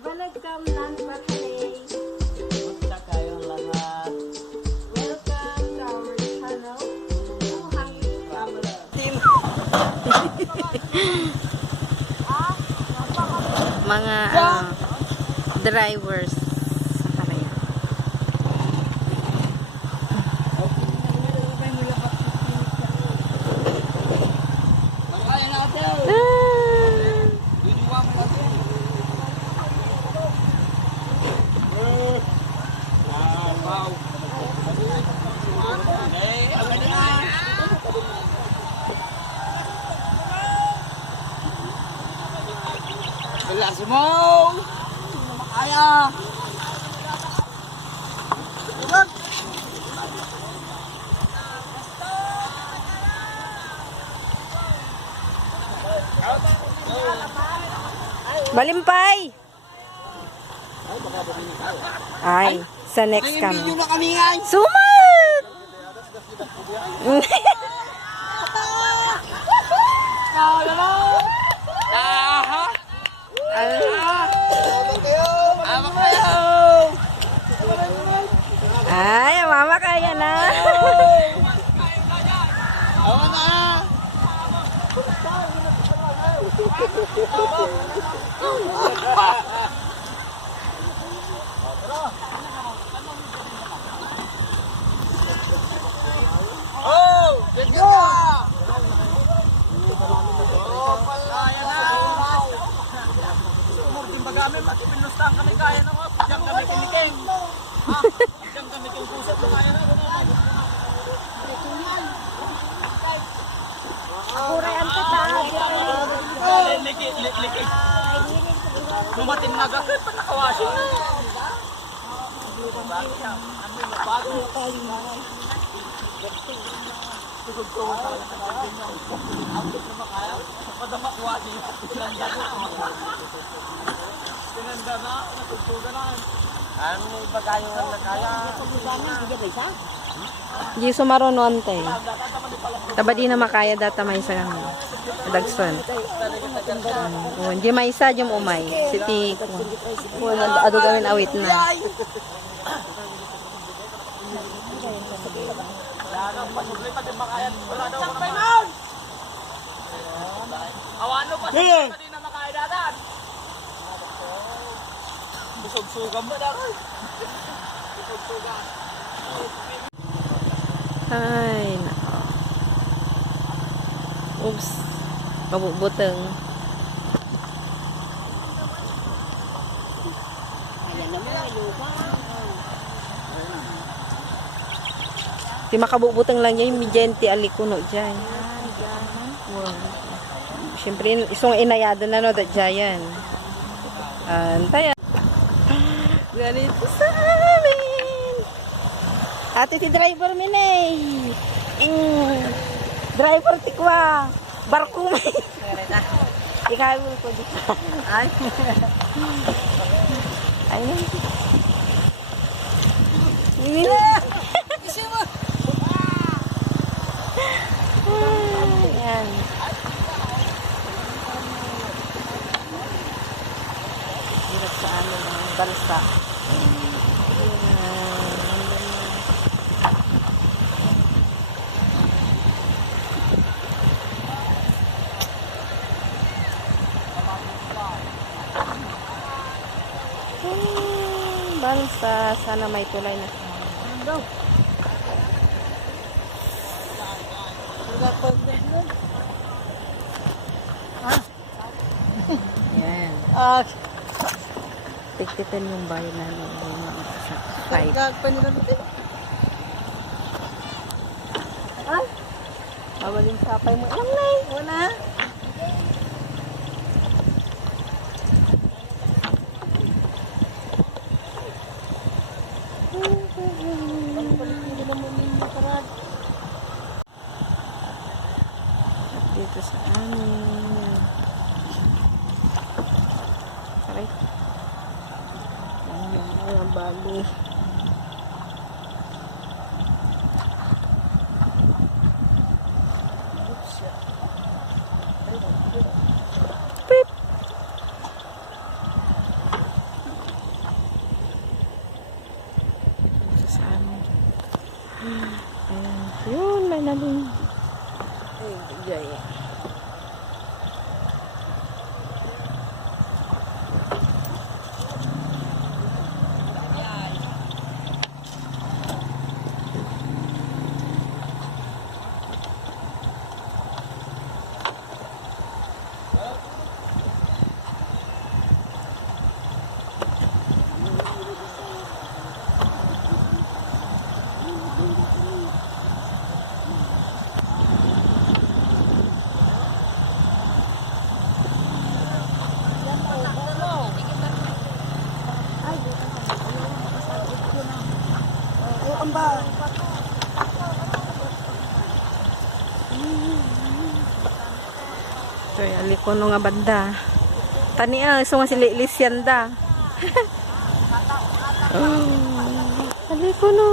Welcome non-Batalay. Kumusta kayong lahat? Welcome to our channel. Team! Mga drivers sa Karaya. Kaya natin! Bilas mo! Makaya! Balimpay! Ay, sa next May kami. video na kami nga! Sumat! Aha! Ama kayo! Ay, mama kaya na. Ama na! Oh! Get ka! Oh, kaya na! Umurting bagamin, pati pinustahan kami kaya na nga. Diyan kami tiniking. Diyan kami tingkusat na kaya na. Kuray ang tata. Liki. Lumatin na gagawin pa nakawasin na. Ano iba kayo na kaya? Di sumaronon te. Taba di na makaya data may isa kami. Dagson. Di may isa yung umay. Siti. Ado kami awit na. Awano pa siya pa din na makaya datan. Busog-sugan mo na. Busog-sugan. Ay, nako. Oops. Kabubuteng. Di makabubuteng lang yan, may jente alikuno dyan. Wow. Siyempre, isong inayada na no, dyan. Antayan. Ganito sa amin. Ate, si driver minay. Driver tikwa. Barko may. Ikaw ko dito. Ay. Ay. Ayan. Hirap sa amin ang bansa. Bansa, sana may tulay na. Yan. Tigtitin yung bayan namin. Yung mga sa side. Mawaling sapay mo. Alam na eh. Wala. At dito sa amin. Aray. Yan yung mga bali. Pip! Ayan. Yun, may naling. Ay, enjoy. Ito yung alikono nga banda. Tani so nga sili lisyanda. Alikono.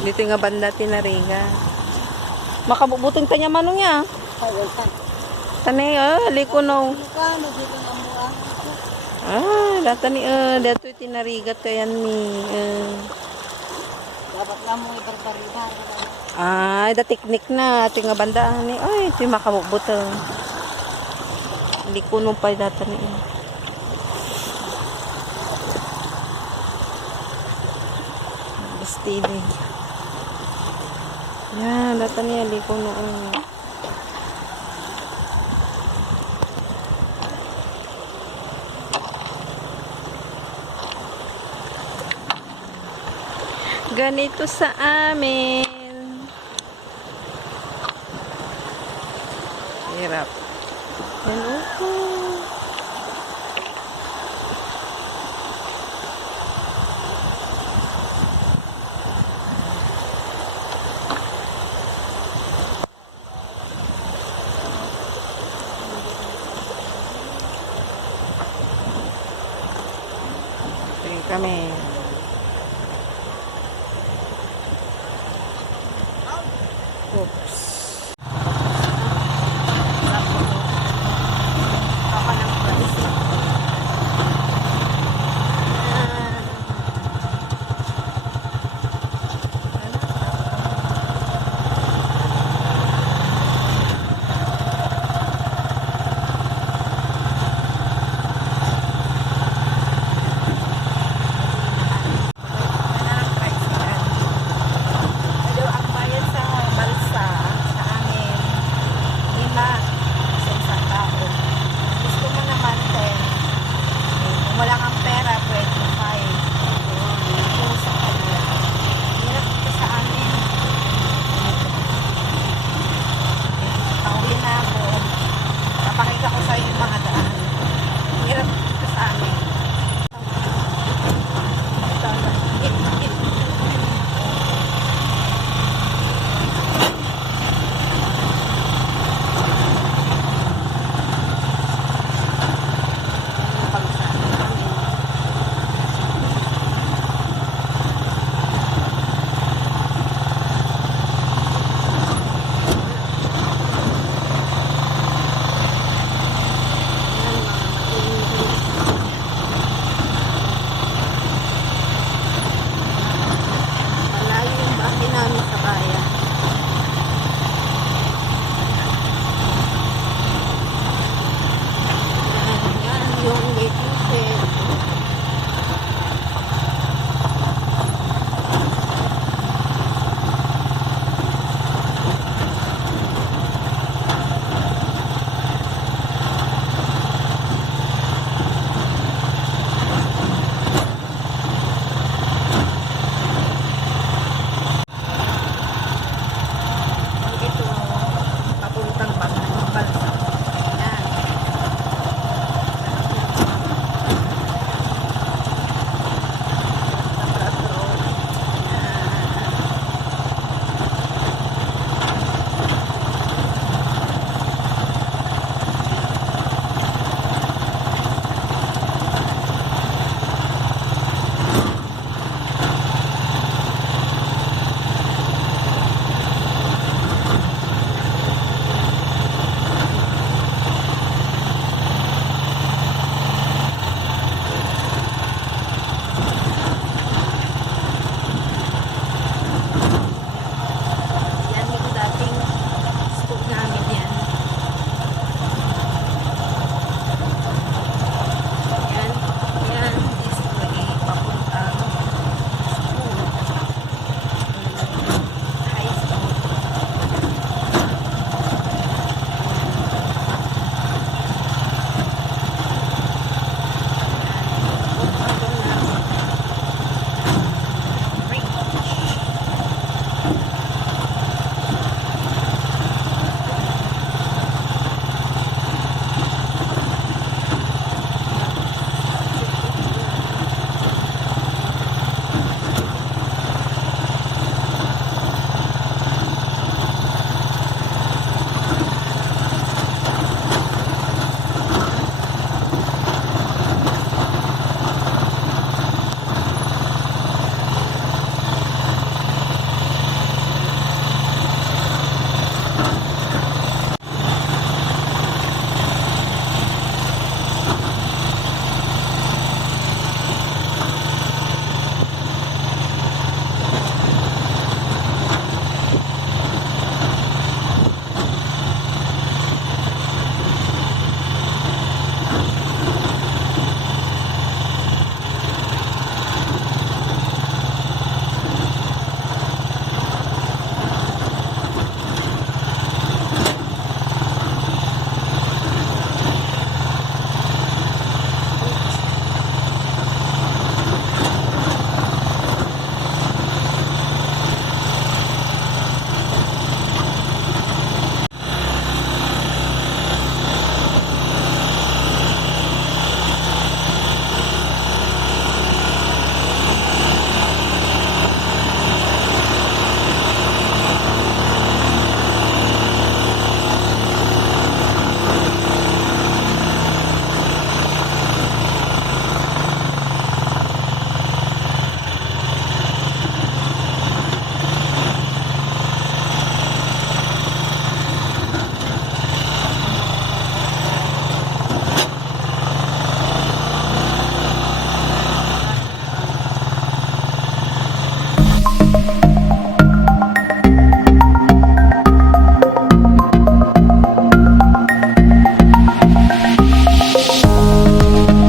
Dito nga banda tinariga. Makabubuting tanya manong ya. Tani alikono. Data ni dato tinariga to yan ni. Dapat na mo ibarbarida. Ay, da teknik na. Ito nga banda ni. Ay, ito yung makabubuto. Hindi kuno pa data ni. Steady. Yan, data niya. Hindi kuno. Ganito sa amin. Hirap. Hello po. Tingin kami. Oops. Wala kang pera, pwede 5. Ito sa kanila. Hirap ito sa amin. Pauwi na ako. Papakita ko sa iyo yung mga daan. Hirap ito sa amin.